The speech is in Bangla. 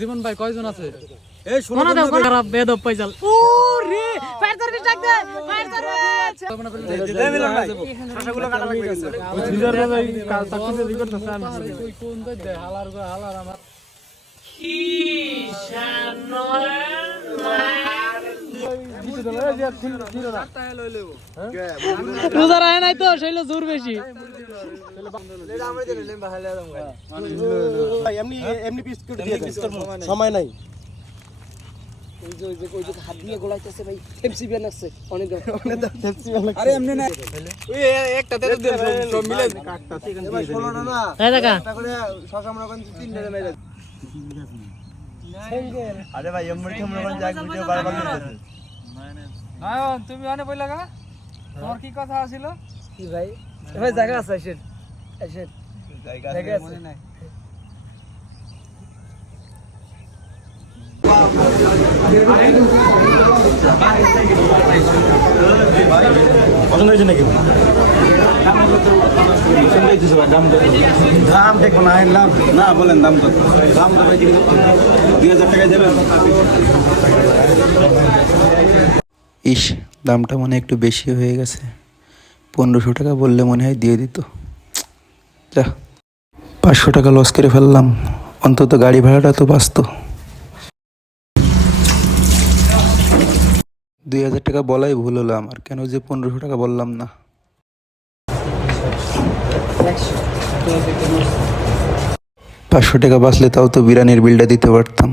জীবন ভাই কয়জন আছে? খারাপ বেদব পয়সাল ও রে ফায়ার সার্ভিস ডাক দে ফায়ার সার্ভিস মিলন ভাই শাসাগুলো কাটা লাগবে গেছে ওই থ্রিলার ভাই চাকরিতে রেকর্ড করতে আমি কই কোন দে হালার আমার রোজার আয় নাই তো শৈল জোর বেশি সময় নাই হাত দিয়ে গোলাইতেছে ভাই ফেপসি বিয়ান আছে অনেক আরে এমনি না ওই একটাতে তো দিন সব মিলে কাটতাছে এখান থেকে শোনো না এই দেখা একটা করে শশা মনে করেন 3 টাকা মেরে আরে ভাই এমনি কি মনে করেন যাক ভিডিও বারবার করতেছে নায়ন তুমি আনে বইলা গা তোমার কি কথা ছিল কি ভাই ভাই জায়গা আছে এসে এসে জায়গা আছে নাই পছন্দ হয়েছে নাকি দাম দেখো না লাভ না বলেন দাম কত দাম তো ভাই 2000 টাকা যাবে ইস দামটা মনে হয় একটু বেশি হয়ে গেছে 1500 টাকা বললে মনে হয় দিয়ে দিত যা 500 টাকা লস করে ফেললাম অন্তত গাড়ি ভাড়াটা তো বাঁচত 2000 টাকা বলাই ভুল হলো আমার কেন যে 1500 টাকা বললাম না 500 টাকা বাঁচলে তাও তো বিরিয়ানির বিলটা দিতে পারতাম